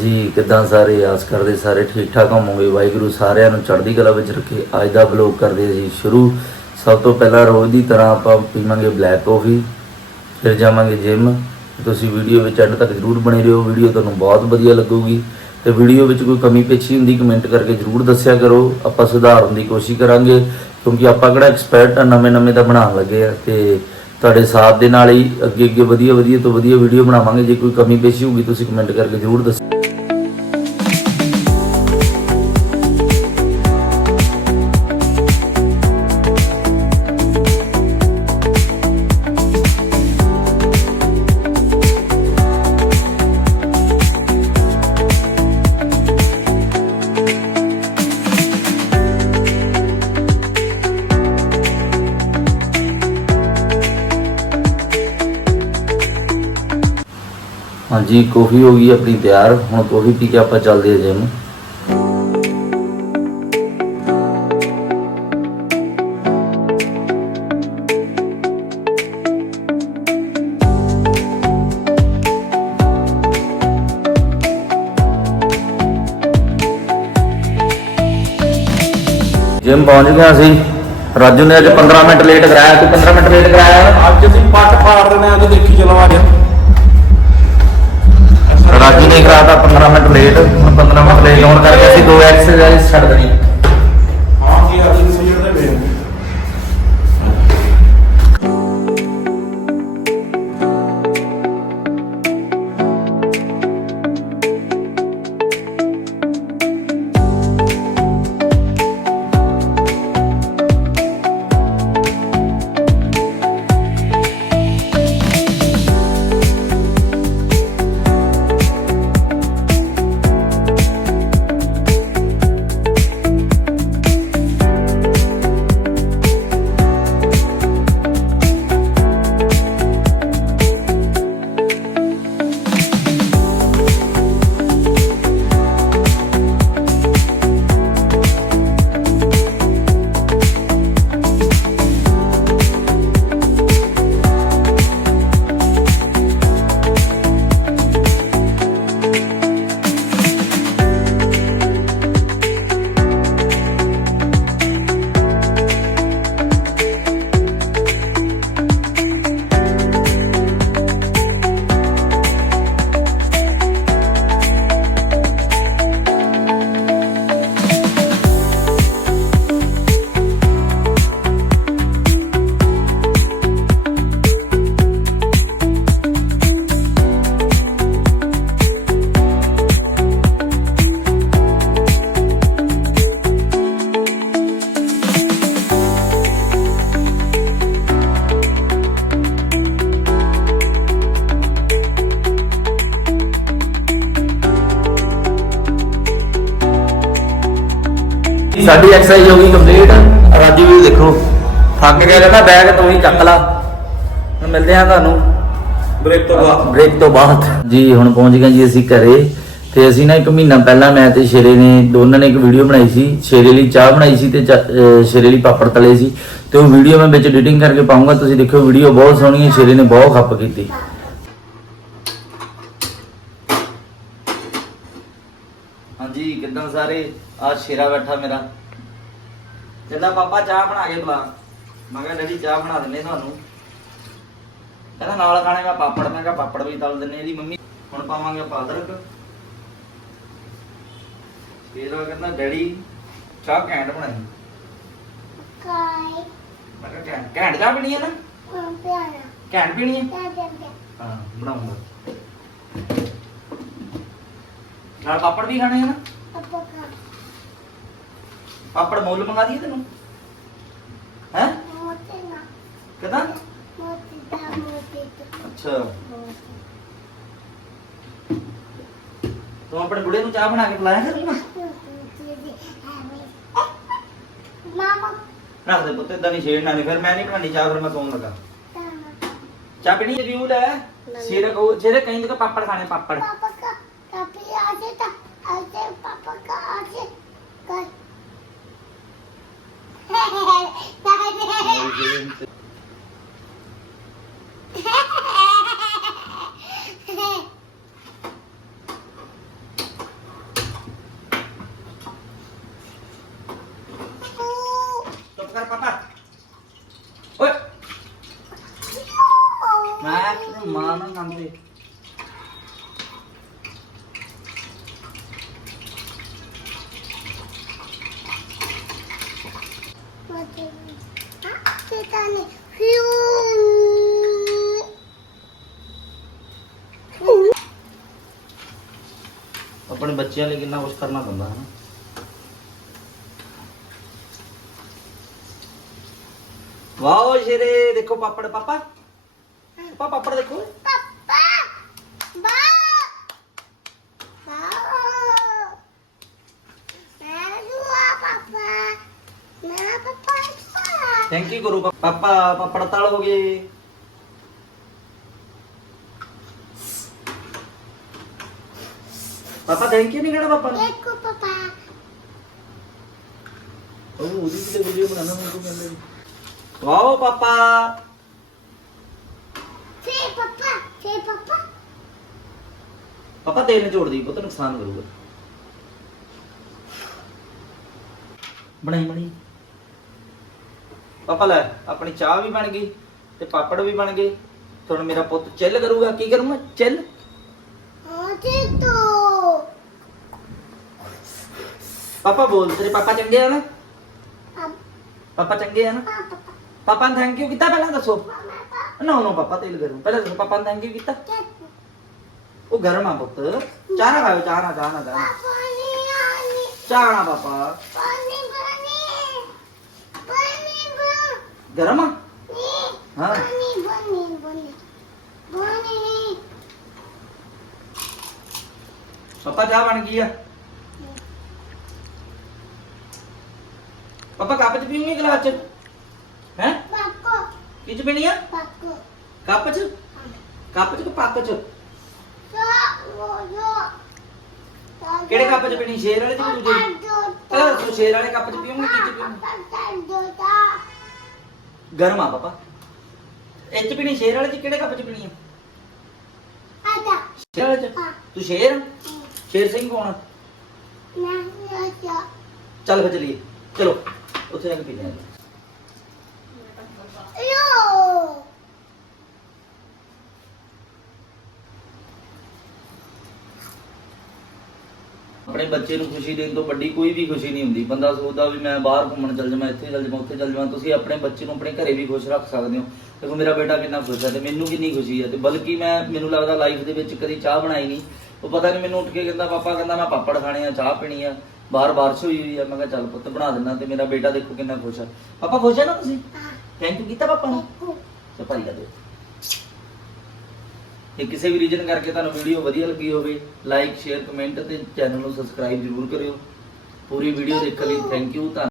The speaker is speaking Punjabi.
ਜੀ, ਕਿਦਾਂ ਸਾਰੇ ਆਸ ਕਰਦੇ, ਸਾਰੇ ਠੀਕ ਠਾਕ ਹੋਵੋਗੇ? ਵਾਹਿਗੁਰੂ ਸਾਰਿਆਂ ਨੂੰ ਚੜ੍ਹਦੀ ਕਲਾ ਵਿੱਚ ਰੱਖੇ। ਅੱਜ ਦਾ ਬਲੌਗ ਕਰਦੇ ਹਾਂ ਜੀ ਸ਼ੁਰੂ। ਸਭ ਤੋਂ ਪਹਿਲਾਂ ਰੋਜ਼ ਦੀ ਤਰ੍ਹਾਂ ਆਪਾਂ ਪੀਵਾਂਗੇ ਬਲੈਕ ਕਾਫੀ ਫਿਰ ਜਾਵਾਂਗੇ ਜਿਮ ਤੁਸੀਂ ਵੀਡੀਓ ਵਿੱਚ ਐਂਡ ਤੱਕ ਜਰੂਰ ਬਣੇ ਰਹੋ। ਵੀਡੀਓ ਤੁਹਾਨੂੰ ਬਹੁਤ ਵਧੀਆ ਲੱਗੂਗੀ। ਤੇ ਵੀਡੀਓ ਵਿੱਚ ਕੋਈ ਕਮੀ ਪੇਸ਼ੀ ਹੁੰਦੀ ਕਮੈਂਟ ਕਰਕੇ ਜਰੂਰ ਦੱਸਿਆ ਕਰੋ। ਆਪਾਂ ਸੁਧਾਰਨ ਦੀ ਕੋਸ਼ਿਸ਼ ਕਰਾਂਗੇ, ਕਿਉਂਕਿ ਆਪਾਂ ਕਿਹੜਾ ਐਕਸਪਰਟ ਆ ਨਵੇਂ ਨਵੇਂ ਤਾਂ ਬਣਾਉਣ ਲੱਗੇ ਆ। ਤੇ ਤੁਹਾਡੇ ਸਾਥ ਦੇ ਨਾਲ ਹੀ ਅੱਗੇ ਅੱਗੇ ਵਧੀਆ ਵਧੀਆ ਤੋਂ ਵਧੀਆ ਵੀਡੀਓ ਬਣਾਵਾਂਗੇ। ਜੇ ਕੋਈ ਕਮੀ ਪੇਸ਼ੀ ਹੋਊਗੀ, ਤੁਸੀਂ ਕਮੈਂਟ ਕਰਕੇ ਜਰੂਰ ਦੱਸੋ ਹਾਂਜੀ ਕੌਫੀ ਹੋ ਗਈ ਆਪਣੀ ਤਿਆਰ ਹੁਣ ਕੌਫੀ ਪੀ ਕੇ ਆਪਾਂ ਚੱਲਦੇ ਹਾਂ ਜਿਮ ਜਿਮ ਪਹੁੰਚ ਗਿਆ ਸੀ ਰਾਜੂ ਨੇ ਅੱਜ 15 ਮਿੰਟ ਲੇਟ ਕਰਾਇਆ ਤੂੰ 15 ਮਿੰਟ ਲੇਟ ਕਰਾਇਆ ਅੱਜ ਅਸੀਂ ਪੱਟ ਪਾੜ ਰਹੇ ਨੇ ਅੱਜ ਦੇਖੀ ਚਲੋ ਅੱਜ ਰਾਜੂ ਨੇ ਕਰਾਤਾ 15 ਮਿੰਟ ਲੇਟ ਹੁਣ 15 ਮਿੰਟ ਲੇਟ ਹੋਣ ਕਰਕੇ ਅਸੀਂ ਦੋ ਐਕਸਰਸਾਈਜ਼ ਛੱਡ ਦੇਣੀ। ਸਾਡੀ ਐਕਸਰਸਾਈਜ਼ ਹੋ ਗਈ ਕੰਪਲੀਟ ਰਾਜੂ ਵੀ ਦੇਖੋ ਥੱਕ ਗਿਆ ਕਹਿੰਦਾ ਬੈਗ ਤੂੰ ਹੀ ਚੱਕ ਲਾ। ਹੁਣ ਮਿਲਦੇ ਆ ਤੁਹਾਨੂੰ। ਬ੍ਰੇਕ ਤੋਂ ਬਾਅਦ। ਬ੍ਰੇਕ ਤੋਂ ਬਾਅਦ। ਜੀ ਹੁਣ ਪਹੁੰਚ ਗਏ ਜੀ ਅਸੀਂ ਘਰੇ। ਤੇ ਅਸੀਂ ਨਾ ਇੱਕ ਮਹੀਨਾ ਪਹਿਲਾਂ ਮੈਂ ਤੇ ਸ਼ੇਰੇ ਨੇ ਦੋਨਾਂ ਨੇ ਇੱਕ ਵੀਡੀਓ ਬਣਾਈ ਸੀ। ਸ਼ੇਰੇ ਲਈ ਚਾਹ ਬਣਾਈ ਸੀ ਤੇ ਸ਼ੇਰੇ ਲਈ ਪਾਪੜ ਤਲੇ ਸੀ। ਤੇ ਉਹ ਵੀਡੀਓ ਮੈਂ ਵਿੱਚ ਐਡੀਟਿੰਗ ਕਰਕੇ ਪਾਉਂਗਾ। ਤੁਸੀਂ ਦੇਖਿਓ ਵੀਡੀਓ ਬਹੁਤ ਸੋਹਣੀ ਹੈ। ਸ਼ੇਰੇ ਨੇ ਬਹੁਤ ਖੱਪ ਕੀਤੀ। ਹਾਂਜੀ ਕਿਦਾਂ ਸਾਰੇ? ਆ ਸ਼ੇਰਾ ਬੈਠਾ ਮੇਰਾ। ਕਹਿੰਦਾ ਪਾਪਾ ਚਾਹ ਬਣਾ ਕੇ ਬੁਲਾ ਮੈਂ ਕਿਹਾ ਡੈਡੀ ਚਾਹ ਬਣਾ ਦਿੰਨੇ ਤੁਹਾਨੂੰ। ਕਹਿੰਦਾ ਨਾਲ ਖਾਣੇ ਮੈਂ ਪਾਪੜ। ਮੈਂ ਕਿਹਾ ਪਾਪੜ ਵੀ ਤਲ ਦਿੰਨੇ ਇਹਦੀ ਮੰਮੀ। ਹੁਣ ਪਾਵਾਂਗੇ ਆਪਾਂ ਅਦਰਕ। ਫਿਰ ਉਹ ਕਹਿੰਦਾ ਡੈਡੀ ਚਾਹ ਘੈਂਟ ਬਣਾਈ। Kai, ਮੈਂ ਕਿਹਾ ਘੈਂਟ ਘੈਂਟ ਚਾਹ ਪੀਣੀ ਹੈ ਨਾ? Mampiana, ਘੈਂਟ ਪੀਣੀ ਹੈ ਹਾਂ ਬਣਾਉਂਗਾ। ਨਾਲ ਪਾਪੜ ਵੀ ਖਾਣੇ ਆ ਨਾ? ਪਾਪੜ ਮੁੱਲ ਮੰਗਾ ਦਈਏ ਤੈਨੂੰ? ਹੈ? Motina, ਕਿਦਾਂ? Motita, Motita, ਅੱਛਾ। Motita. ਤੂੰ ਆਪਣੇ ਬੁੜੇ ਨੂੰ ਚਾਹ ਬਣਾ ਕੇ ਪਿਲਾਇਆ ਕਰੂੰਗਾ Mama, ਰੱਖ ਦੇ ਪੁੱਤ ਇਦਾਂ ਨਹੀਂ ਛੇੜਨਾ ਨਹੀਂ ਫਿਰ ਮੈਂ ਨਹੀਂ ਬਣਾਉਣੀ ਚਾਹ ਫਿਰ ਮੈਂ ਸੌਣ ਲੱਗਾ। ਚਾਹ ਪੀਣੀ ਰਿਵਿਊ ਲੈ। ਸਿਰ ਕਹੋ ਜਿਹੜੇ ਕਹਿੰਦੇ ਕਿ ਪਾਪੜ ਖਾਣੇ ਪਾਪੜ। Papa May ਆਪਣੇ ਬੱਚਿਆਂ ਲਈ ਕਿੰਨਾ ਕੁਝ ਕਰਨਾ ਪੈਂਦਾ ਹੈ ਵਾਓ ਸ਼ੇਰੇ ਦੇਖੋ ਪਾਪੜ ਪਾਪਾ। ਪਾਪਾ ਪਾਪੜ ਦੇਖੋ। ਪਾਪਾ ਬਾ ਥੈਂਕ ਯੂ ਪਾ- ਪਾਪਾ ਪਾਪੜ ਤਲ ਹੋ ਗਏ। ਪਾਪਾ ਥੈਂਕ ਯੂ ਨਹੀਂ ਕਹਿਣਾ ਪਾਪਾ ਨੂੰ? ਦੇਖੋ ਪਾਪਾ। ਉਹ ਉਹਦੀ ਵੀ ਤੇ ਵੀਡੀਓ ਬਣਾਉਣਾ ਮੈਨੂੰ ਕਹਿੰਦੇ ਵਾਓ ਪਾਪਾ। ਸੇ ਪਾਪਾ ਸੇ ਪਾਪਾ। ਪਾਪਾ ਤੇਲ ਨਿਚੋੜ ਦੀ ਪੁੱਤ ਨੁਕਸਾਨ ਕਰੂਗਾ। ਬਣਾਈ ਬਣਾਈ ਪਾਪਾ ਲੈ ਆਪਣੀ ਚਾਹ ਵੀ ਬਣ ਗਈ ਤੇ ਪਾਪੜ ਵੀ ਬਣ ਗਏ। ਹੁਣ ਮੇਰਾ ਪੁੱਤ ਚਿੱਲ ਕਰੂਗਾ ਕੀ ਕਰੂੰਗਾ? ਚਿੱਲ? ਹਾਂ ਤੇ ਤੋ ਪਾਪਾ ਬੋਲ ਤੇਰੇ ਪਾਪਾ ਚੰਗੇ ਆ ਨਾ ਪਾਪਾ ਚੰਗੇ ਆ ਨਾ ਪਾਪਾ ਨੂੰ ਥੈਂਕ ਯੂ ਕੀਤਾ ਪਹਿਲਾਂ ਦੱਸੋ ਨੋ ਨੋ ਪਾਪਾ ਤੇਲ ਗਰਮ ਪਹਿਲਾਂ ਦੱਸੋ ਪਾਪਾ ਨੂੰ ਥੈਂਕ ਯੂ ਕੀਤਾ ਉਹ ਗਰਮ ਆ ਪੁੱਤ ਚਾਹ ਨਾ ਖਾਓ ਚਾਹ ਨਾ ਚਾਹ ਨਾ ਚਾਹ ਨਾ ਪਾਪਾ ਗਰਮ ਆ ਹਾਂ। ਪਾਪਾ ਚਾਹ ਬਣ ਗਈ ਆ ਪਾਪਾ ਕੱਪ ਚ ਪੀਉਂਗੇ ਗਲਾਸ ਚ? ਹੈ? ਪਾਕੋ। ਕੀ ਚ ਪੀਣੀ ਆ? ਪਾਕੋ। ਕੱਪ ਚ? ਕੱਪ ਚ ਕਿ ਪੱਕ ਕਿਹੜੇ ਕੱਪ ਚ ਪੀਣੀ ਸ਼ੇਰ ਵਾਲੇ ਚ ਕਿ ਦੂਜੇ? ਚ? ਪਹਿਲਾਂ ਦੱਸੋ ਸ਼ੇਰ ਵਾਲੇ ਕੱਪ ਚ ਪੀਉਂਗੇ ਕੀ ਚ ਪੀਉਂਗੇ ਗਰਮ ਆ ਪਾਪਾ। ਇਹ ਚ ਪੀਣੀ ਸ਼ੇਰ ਵਾਲੇ ਚ ਕਿਹੜੇ ਕੱਪ ਚ ਪੀਣੀ ਆ? ਸ਼ੇਰ ਵਾਲੇ ਚ? ਤੂੰ ਸ਼ੇਰ? ਆ? ਸ਼ੇਰ ਸਿੰਘ ਕੌਣ ਆ? ਚੱਲ ਫੇ ਚਲੀਏ। ਚਲੋ। ਉੱਥੇ ਜਾ ਕੇ ਪੀਣੇ ਆ ਆਪਣੇ ਬੱਚੇ ਨੂੰ ਖੁਸ਼ੀ ਦੇਣ ਤੋਂ ਵੱਡੀ ਕੋਈ ਵੀ ਖੁਸ਼ੀ ਨਹੀਂ ਹੁੰਦੀ। ਬੰਦਾ ਸੋਚਦਾ ਵੀ ਮੈਂ ਬਾਹਰ ਘੁੰਮਣ ਚੱਲ ਜਾਵਾਂ ਇੱਥੇ ਚੱਲ ਜਾਵਾਂ ਉੱਥੇ ਚੱਲ ਜਾਵਾਂ। ਤੁਸੀਂ ਆਪਣੇ ਬੱਚੇ ਨੂੰ ਆਪਣੇ ਘਰੇ ਵੀ ਖੁਸ਼ ਰੱਖ ਸਕਦੇ ਹੋ। ਦੇਖੋ ਮੇਰਾ ਬੇਟਾ ਕਿੰਨਾ ਖੁਸ਼ ਹੈ ਤੇ ਮੈਨੂੰ ਕਿੰਨੀ ਖੁਸ਼ੀ ਹੈ। ਤੇ ਬਲਕਿ ਮੈਂ ਮੈਨੂੰ ਲੱਗਦਾ ਲਾਈਫ ਦੇ ਵਿੱਚ ਕਦੀ ਚਾਹ ਬਣਾਈ ਨਹੀਂ। ਉਹ ਪਤਾ ਨਹੀਂ ਮੈਨੂੰ ਉੱਠ ਕੇ ਕਹਿੰਦਾ ਪਾਪਾ ਕਹਿੰਦਾ ਮੈਂ ਪਾਪੜ ਖਾਣੇ ਆ ਚਾਹ ਪੀਣੀ ਆ। ਬਾਹਰ ਬਾਰਿਸ਼ ਹੋਈ ਹੋਈ ਆ ਮੈਂ ਕਿਹਾ ਚੱਲ ਪੁੱਤ ਬਣਾ ਦਿੰਦਾ ਤੇ ਮੇਰਾ ਬੇਟਾ ਦੇਖੋ ਕਿੰਨਾ ਖੁਸ਼ ਹੈ ਪਾਪਾ ਖੁਸ਼ ਹੈ ਨਾ ਤੁਸੀਂ? ਥੈਂਕ ਯੂ ਕੀਤਾ ਪਾਪਾ ਨੂੰ? ਤੇ ਭਾਈ ਦਾ ਦਿਓ ਤੇ ਕਿਸੇ ਵੀ ਰੀਜਨ ਕਰਕੇ ਤੁਹਾਨੂੰ ਵੀਡੀਓ ਵਧੀਆ ਲੱਗੀ ਹੋਵੇ ਲਾਈਕ ਸ਼ੇਅਰ ਕਮੈਂਟ ਤੇ ਚੈਨਲ ਨੂੰ ਸਬਸਕ੍ਰਾਈਬ ਜ਼ਰੂਰ ਕਰਿਓ। ਪੂਰੀ ਵੀਡੀਓ ਦੇਖਣ ਲਈ ਥੈਂਕ ਯੂ